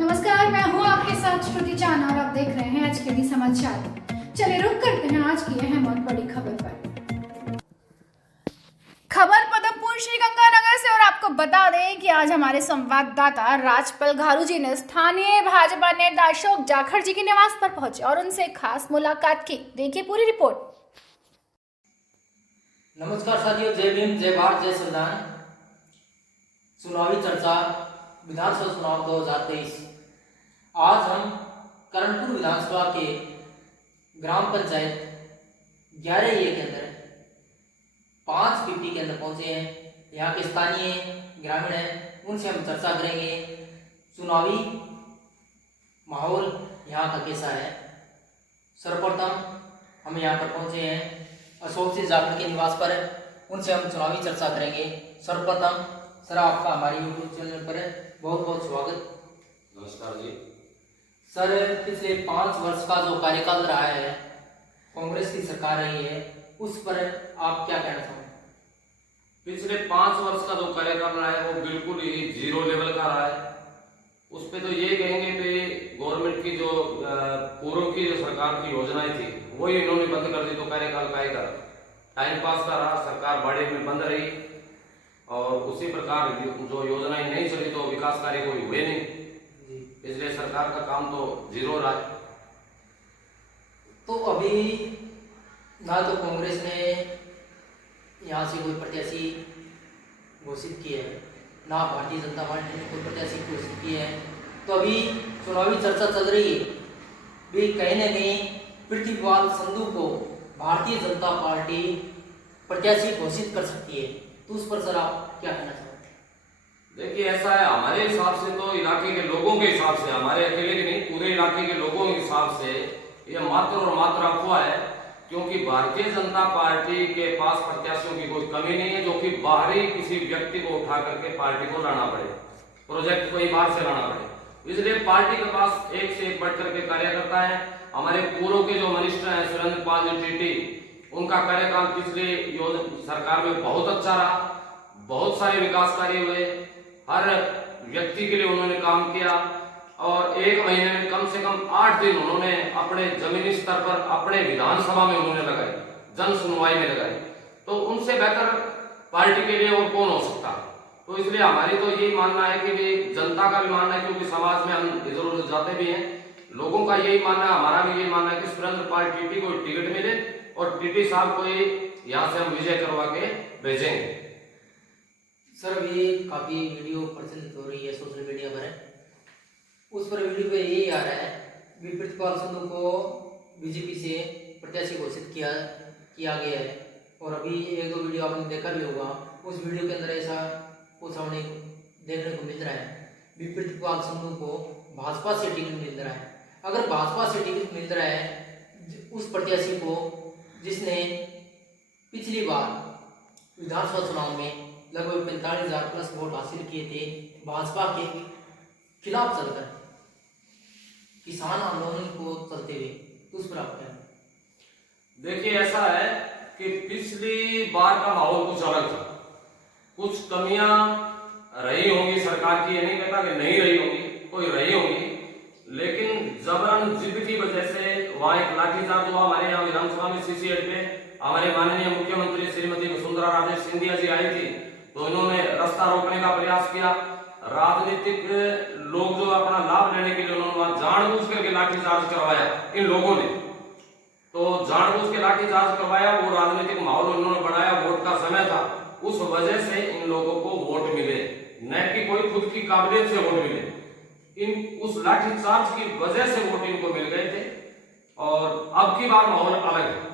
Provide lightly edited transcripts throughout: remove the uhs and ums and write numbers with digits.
नमस्कार, मैं हूँ आपके साथ श्रुति चान और आप देख रहे हैं आज के डी समाचार। चलिए रुक करते हैं आज की अहम और बड़ी खबर पर। खबर पदमपुर श्रीगंगानगर से और आपको बता दें कि आज हमारे संवाददाता राजपल घारू जी ने स्थानीय भाजपा नेता अशोक जाखड़ जी के निवास पर पहुंचे और उनसे खास मुलाकात की। देखिए पूरी रिपोर्ट। नमस्कार साथियों, जय भीम, जय भारत, जय संविधान। चुनावी चर्चा विधानसभा चुनाव 2023। आज हम करणपुर विधानसभा के ग्राम पंचायत 11A के अंदर 5 पीपी के अंदर पहुंचे हैं। यहाँ के स्थानीय ग्रामीण हैं, उनसे हम चर्चा करेंगे चुनावी माहौल यहाँ का कैसा है। सर्वप्रथम हम यहाँ पर पहुंचे हैं अशोक जी जाखड़ के निवास पर, उनसे हम चुनावी चर्चा करेंगे। सर्वप्रथम सर, आपका हमारे यूट्यूब चैनल पर बहुत बहुत स्वागत। नमस्कार जी। सर, पिछले 5 वर्ष का जो कार्यकाल रहा है, कांग्रेस की सरकार रही है, उस पर आप क्या कहना चाहोगे? पिछले 5 वर्ष का जो कार्यकाल रहा है वो बिल्कुल ही जीरो लेवल का रहा है। उस पे तो ये कहेंगे कि गवर्नमेंट की जो पूर्व की जो सरकार की योजनाएं थी वही इन्होंने बंद कर दी, तो कार्यकाल का ही टाइम पास का रहा, सरकार बाड़े में बंद रही और उसी प्रकार जो योजनाएं नहीं चली तो विकास कार्य कोई हुए नहीं, इसलिए सरकार का काम तो जीरो रहा है। तो अभी ना तो कांग्रेस ने यहाँ से कोई प्रत्याशी घोषित किया है, ना भारतीय जनता पार्टी ने कोई प्रत्याशी घोषित किया है। तो अभी चुनावी चर्चा चल रही है, भी कहीं ना कहीं पृथ्वीपाल संधू को भारतीय जनता पार्टी प्रत्याशी घोषित कर सकती है, तो उस पर सर आप क्या कहना चाहोगे? देखिए, ऐसा है, हमारे हिसाब से तो इलाके के लोगों के हिसाब से, हमारे अकेले के नहीं, पूरे इलाके के लोगों के हिसाब से यह मात्र और मात्र अफवाह है, क्योंकि भारतीय जनता पार्टी के पास प्रत्याशियों की कोई कमी नहीं है जो कि बाहरी किसी व्यक्ति को उठा करके पार्टी को लाना पड़े, प्रोजेक्ट को ही बाहर से लाना पड़े। इसलिए पार्टी के पास एक से एक बढ़ करके कार्यकर्ता है। हमारे पूर्व के जो मिनिस्टर हैं सुरेंद्र पाल जी टीटी, उनका कार्यकाल पिछले सरकार में बहुत अच्छा रहा, बहुत सारे विकास कार्य हुए, हर व्यक्ति के लिए उन्होंने काम किया और 1 महीने में कम से कम 8 दिन उन्होंने अपने जमीनी स्तर पर अपने विधानसभा में उन्होंने लगाए, जन सुनवाई में लगाए। तो उनसे बेहतर पार्टी के लिए और कौन हो सकता। तो इसलिए हमारी तो यही मानना है कि भी जनता का भी मानना है, क्योंकि समाज में हम इधर उधर जाते भी हैं, लोगों का यही मानना है, हमारा भी यही मानना है कि सुरेंद्र पाल टीटी को टिकट मिले और टीटी साहब को यहाँ से हम विजय करवा के भेजेंगे। सर, भी काफी वीडियो प्रचलित हो रही है सोशल मीडिया पर, उस पर वीडियो पे यही आ रहा है कि पृथ्वीपाल संधू को बीजेपी से प्रत्याशी घोषित किया गया है। और अभी 1-2 वीडियो आपने देखा भी होगा, उस वीडियो के अंदर ऐसा कुछ हमें देखने को मिल रहा है कि पृथ्वीपाल संधू को भाजपा से टिकट मिल रहा है। अगर भाजपा से टिकट मिल रहा है उस प्रत्याशी को जिसने पिछली बार विधानसभा चुनाव में लगभग 45,000 प्लस वोट हासिल किए थे भाजपा के खिलाफ चलकर, किसान आंदोलन को चलते हुए, तो उस पर आप क्या? देखिए, ऐसा है कि पिछली बार का माहौल कुछ अलग था, कुछ कमियां रही होंगी सरकार की, ये नहीं कहता कि नहीं रही होंगी, कोई रही होंगी, लेकिन जबरन जिद की वजह से वहां एक लाठीचार्ज हुआ। हमारे यहाँ विधानसभा में सीसीएल पे हमारे माननीय मुख्यमंत्री श्रीमती वसुंधरा राजे सिंधिया जी आई थी, तो इन्होंने रास्ता रोकने का प्रयास किया। राजनीतिक लोग जो अपना लाभ लेने के लिए उन्होंने वहां जानबूझ करके लाठीचार्ज करवाया इन लोगों ने, तो जानबूझ के लाठीचार्ज करवाया, वो राजनीतिक माहौल उन्होंने बनाया, वोट का समय था, उस वजह से इन लोगों को वोट मिले, न कि कोई खुद की काबिलियत से वोट मिले, इन उस लाठीचार्ज की वजह से वोट इनको मिल गए थे। और अब की बार माहौल अलग है,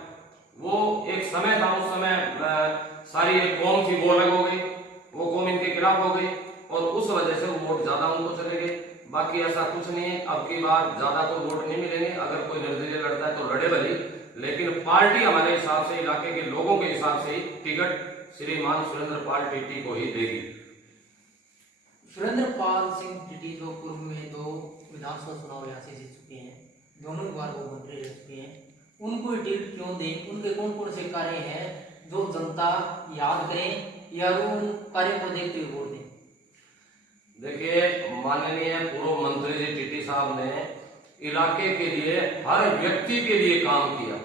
वो एक समय था, उस समय सारी एक कौम थी वो अलग हो गई, वो कौम इनके खिलाफ हो गई और उस वजह से वो वोट ज्यादा उनको चले गए। बाकी ऐसा कुछ नहीं है, अब की बार ज्यादा को वोट नहीं मिलेंगे, अगर कोई निर्दलीय लड़ता है तो लड़े भली, लेकिन पार्टी हमारे हिसाब से, इलाके के लोगों के हिसाब से टिकट श्रीमान सुरेंद्र पाल टीटी को ही देगी। सुरेंद्र पाल सिंह टीटी जो पूर्व में 2 विधानसभा चुनाव यहाँ से जीत चुके हैं, दोनों बार वो मंत्री रह चुके हैं, उनको टिकट क्यों दें? उनके कौन कौन से कार्य हैं जो जनता याद करें या वो उन कार्यों को देखते हुए वोट दें? देखिए, माननीय पूर्व मंत्री जी टीटी साहब ने इलाके के लिए, हर व्यक्ति के लिए काम किया,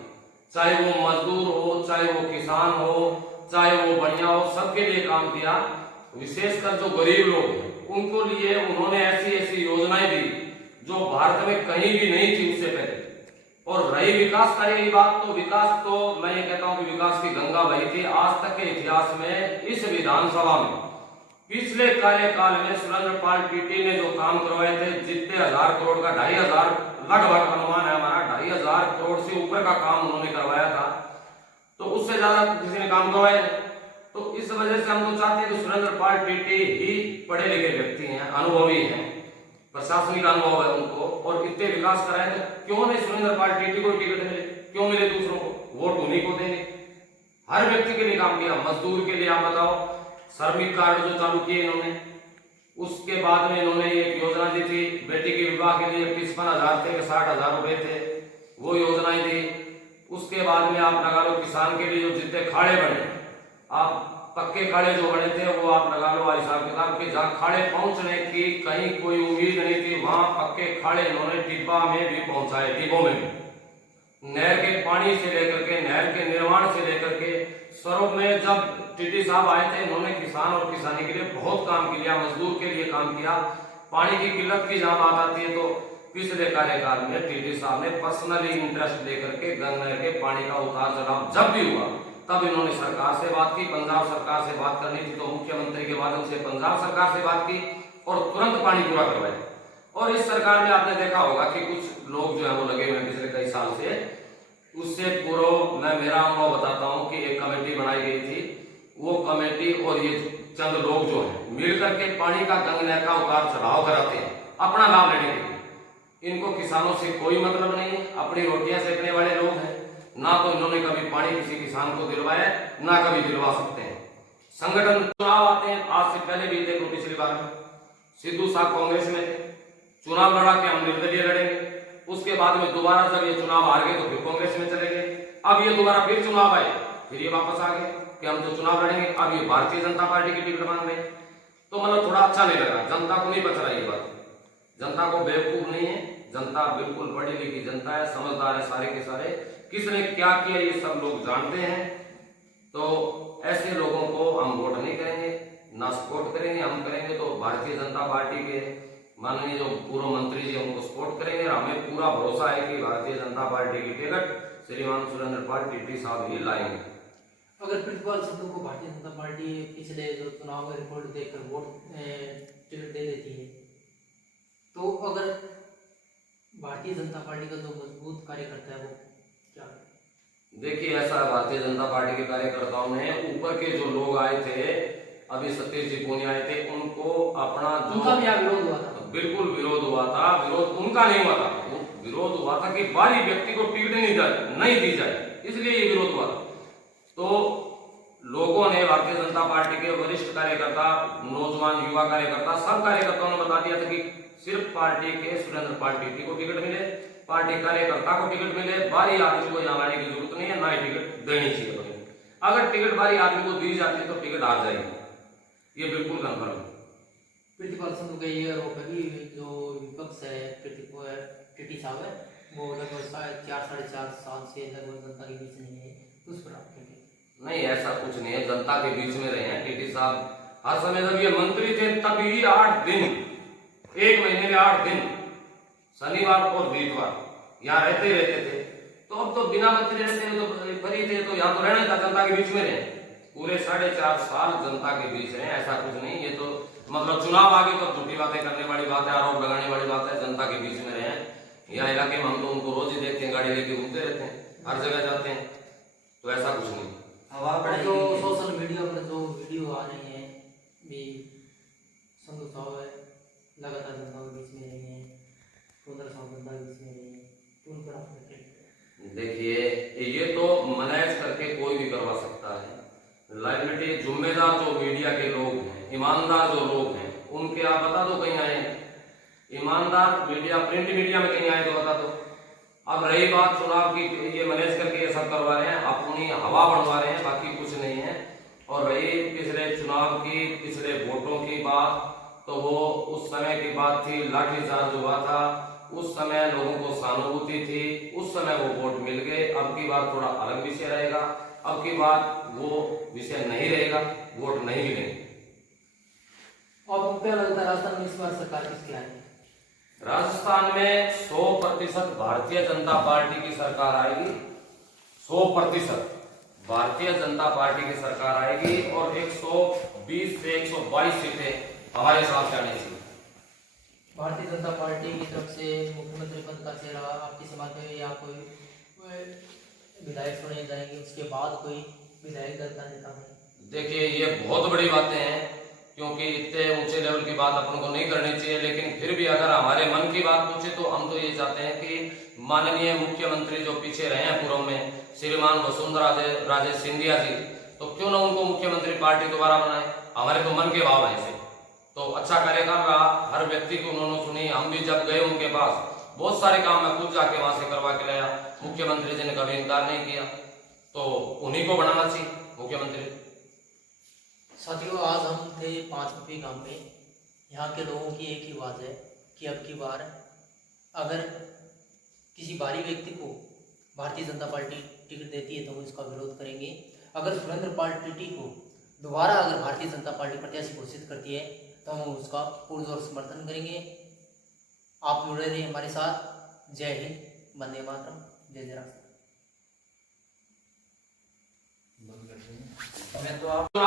चाहे वो मजदूर हो, चाहे वो किसान हो, चाहे वो बढ़िया हो, सबके लिए काम किया। विशेषकर जो गरीब लोग हैं उनको लिए उन्होंने ऐसी ऐसी योजनाएं दी जो भारत में कहीं भी नहीं थी उससे पहले। और रही विकास कार्य की बात, तो विकास तो मैं ये कहता हूं कि विकास की गंगा बही थी। आज तक के इतिहास में इस विधानसभा में पिछले कार्यकाल में सुरेंद्रपाल टीटी ने जो काम करवाए थे, जितने 1000 करोड़ का, 2500 लगभग अनुमान है हमारा, 2500 करोड़ से ऊपर का काम उन्होंने करवाया था, तो उससे ज्यादा किसी ने काम करवाया नहीं। तो इस वजह से हम तो चाहते हैं कि सुरेंद्रपाल टीटी ही पढ़े लिखे व्यक्ति हैं, अनुभवी हैं, प्रशासनिक अनुभव है उनको, और इतने विकास कराए, तो क्यों नहीं सुरेंद्रपाल टीटी को टिकट मिले, क्यों मिले दूसरों को, वोट उन्हीं को देंगे। हर व्यक्ति के लिए काम किया, मजदूर के लिए आप बताओ, श्रमिक कार्ड जो चालू किए इन्होंने, उसके बाद में इन्होंने एक योजना दी थी बेटी के विवाह के लिए, 55,000 थे, 60,000 रुपए थे, वो योजनाएं दी। उसके बाद में आप लगा लो किसान के लिए जो जितने खाड़े बने, आप पक्के खाड़े जो बने थे वो आप लगा लो हिसाब किताब के, जहाँ खाड़े पहुंचने की कहीं कोई उम्मीद नहीं थी, वहां पक्के खाड़े इन्होंने डिब्बा में भी पहुंचाए, डिब्बों में भी। नहर के पानी से लेकर के, नहर के निर्माण से लेकर के, स्वरूप में जब टीटी साहब आए थे इन्होंने किसान और किसानी के लिए बहुत काम किया, मजदूर के लिए काम किया। पानी की किल्लत की जहां बात आती है तो पिछले कार्यकाल में टीटी साहब ने पर्सनली इंटरेस्ट लेकर के गंगा के पानी का उतार चढ़ाव जब भी हुआ तब इन्होंने सरकार से बात की, पंजाब सरकार से बात करनी थी तो मुख्यमंत्री के माध्यम से पंजाब सरकार से बात की और तुरंत पानी पूरा करवाया। और इस सरकार में आपने देखा होगा कि कुछ लोग जो है वो लगे हुए हैं पिछले कई साल से, उससे पूर्व मैं मेरा अनुभव बताता हूं कि एक कमेटी बनाई गई थी, वो कमेटी और ये चंद लोग जो हैं मिलकर के पानी का गंगा का उतार चढ़ाव कराते हैं अपना लाभ लेने के लिए। इनको किसानों से कोई मतलब नहीं है, अपनी रोटियां सेकने वाले लोग हैं, ना तो इन्होंने कभी पानी किसी किसान को दिलवाया, ना कभी दिलवा सकते हैं। संगठन चुनाव आते हैं, आज से पहले भी देखो पिछली बार सिद्धू साहब कांग्रेस में थे, चुनाव लड़ा के हम निर्दलीय लड़ेंगे, उसके बाद में दोबारा जब ये चुनाव हार गए तो फिर कांग्रेस में चले गए, अब ये दोबारा फिर चुनाव आए, फिर ये वापस आ गए कि हम तो चुनाव लड़ेंगे, अब ये भारतीय जनता पार्टी की टिकट मांग रहे। तो मतलब थोड़ा अच्छा नहीं लगा, जनता को नहीं बच रहा ये बात, जनता को बेवकूफ नहीं है, जनता बिल्कुल पढ़ी लिखी जनता है, समझदार है सारे के सारे, किसने क्या किया ये सब लोग जानते हैं। तो ऐसे लोगों को हम वोट नहीं करेंगे, ना सपोर्ट करेंगे, हम करेंगे तो भारतीय जनता पार्टी के माननीय जो पूर्व मंत्री जी उनको सपोर्ट करेंगे। हमें पूरा भरोसा है कि भारतीय जनता पार्टी की टिकट श्रीमान सुरेंद्रपाल टीटी साहब ही लाएंगे। अगर प्रितपाल सिद्धू को भारतीय जनता पार्टी पिछले जो चुनाव में रिपोर्ट देखकर वोट टिकट दे देती है, तो अगर भारतीय जनता पार्टी का जो मजबूत कार्यकर्ता है वो क्या? देखिए, ऐसा भारतीय जनता पार्टी के कार्यकर्ताओं ने, ऊपर के जो लोग आए थे, अभी सतीश जी पूनिया आए थे, उनको अपना उनका भी विरोध हुआ था, बिल्कुल विरोध हुआ था। विरोध उनका नहीं हुआ था, विरोध हुआ था कि बाहरी व्यक्ति को टिकट नहीं दी जाए, इसलिए ये विरोध हुआ। तो लोगों ने, भारतीय जनता पार्टी के वरिष्ठ कार्यकर्ता, नौजवान युवा कार्यकर्ता, सब कार्यकर्ताओं ने बता दिया था कि सिर्फ पार्टी के सुरेंद्रपाल टीटी को टिकट मिले, पार्टी कार्यकर्ता को टिकट मिले, बाहरी आदमी को यहाँ लाने की जरूरत नहीं है, ना ही टिकट देनी चाहिए। अगर टिकट बाहरी आदमी को दी जाती तो टिकट हार जाएगी, ये बिल्कुल कंफर्म है। प्रितपाल सिद्धू का ये आरोप है कि जो विपक्ष है, टीटी साहब है, वो लगभग 4-4.5 साल से लगभग जनता के बीच नहीं है, उस पर आप नहीं, ऐसा कुछ नहीं है, जनता के बीच में रहे हैं टीटी साहब। हर समय जब ये मंत्री थे तब ही 8 दिन, एक महीने में 8 दिन, शनिवार और वीरवार यहाँ रहते थे। तो अब तो बिना मंत्री रहते हैं तो बरी थे, तो यहाँ तो रहना था, जनता के बीच में रहे पूरे 4.5 साल जनता के बीच रहे, ऐसा कुछ नहीं। ये तो मतलब चुनाव आ गए तो झूठी बातें करने वाली बात है, आरोप लगाने वाली बात है, जनता के बीच में रहे। यहाँ इलाके में हम तो उनको रोज ही देखते हैं, गाड़ी लेके घूमते रहते हैं, हर जगह जाते हैं, तो ऐसा कुछ नहीं। जो सोशल मीडिया पर जो वीडियो आ रही है भी संधू साहब है लगातार जनता के बीच में रही है, 15 साल जनता के बीच में रही है, तो उन पर आप देखिए, ये तो मैनेज करके कोई भी करवा सकता है। लाइबिलिटी जिम्मेदार जो मीडिया के लोग हैं, ईमानदार जो लोग हैं, उनके आप बता दो कहीं आए, ईमानदार मीडिया, प्रिंट मीडिया में कहीं आए तो बता दो। अब रही बात चुनाव की, ये मैनेज करके ये सब करवा रहे हैं, अपनी हवा बढ़वा रहे हैं, बाकी कुछ नहीं है। और रही पिछले चुनाव की, पिछले वोटों की बात, तो वो उस समय की बात थी, लाठीचार्ज हुआ था, उस समय लोगों को सहानुभूति थी, उस समय वो वोट मिल गए। अब की बार थोड़ा अलग विषय रहेगा, अब की बार वो विषय नहीं रहेगा, वोट नहीं मिलेंगे। और क्या लगता है राजस्थान में इस बार सरकार किसकी आएगी? राजस्थान में 100% भारतीय जनता पार्टी की सरकार आएगी। 100% भारतीय जनता पार्टी की सरकार आएगी और 120 से 122 सीटें हमारे साथ आने चाहिए। भारतीय जनता पार्टी की तरफ से मुख्यमंत्री पद का चेहरा आपकी समाज में या कोई विधायक चुने जाएंगे, उसके बाद कोई विधायक दल का नेता बने? देखिए, ये बहुत बड़ी बातें हैं, क्योंकि इतने ऊंचे लेवल की बात अपन को नहीं करनी चाहिए, लेकिन फिर भी अगर हमारे मन की बात पूछे तो हम तो ये चाहते हैं कि माननीय मुख्यमंत्री जो पीछे रहे हैं पूर्व में, श्रीमान वसुंधरा राजे सिंधिया जी, तो क्यों ना उनको मुख्यमंत्री पार्टी दोबारा बनाए। हमारे तो मन के भाव हैं ऐसे, तो अच्छा कार्यकाल रहा, हर व्यक्ति को उन्होंने सुनी। हम भी जब गए उनके पास, बहुत सारे काम मैं खुद जाके वहां से करवा के लाया, मुख्यमंत्री जी ने कभी इनकार नहीं किया, तो उन्हीं को बनाना चाहिए मुख्यमंत्री। साथियों, आज हम थे 5 गांव में। यहाँ के लोगों की एक ही बात है कि अब की बार अगर किसी बाहरी व्यक्ति को भारतीय जनता पार्टी टिकट देती है तो वो इसका विरोध करेंगे। अगर सुरेंद्र पार्टी को दोबारा अगर भारतीय जनता पार्टी प्रत्याशी घोषित करती है तो हम उसका पुरजोर समर्थन करेंगे। आप जुड़े रहिए हमारे साथ। जय हिंद, वंदे मातरम, जय जय राष्ट्र।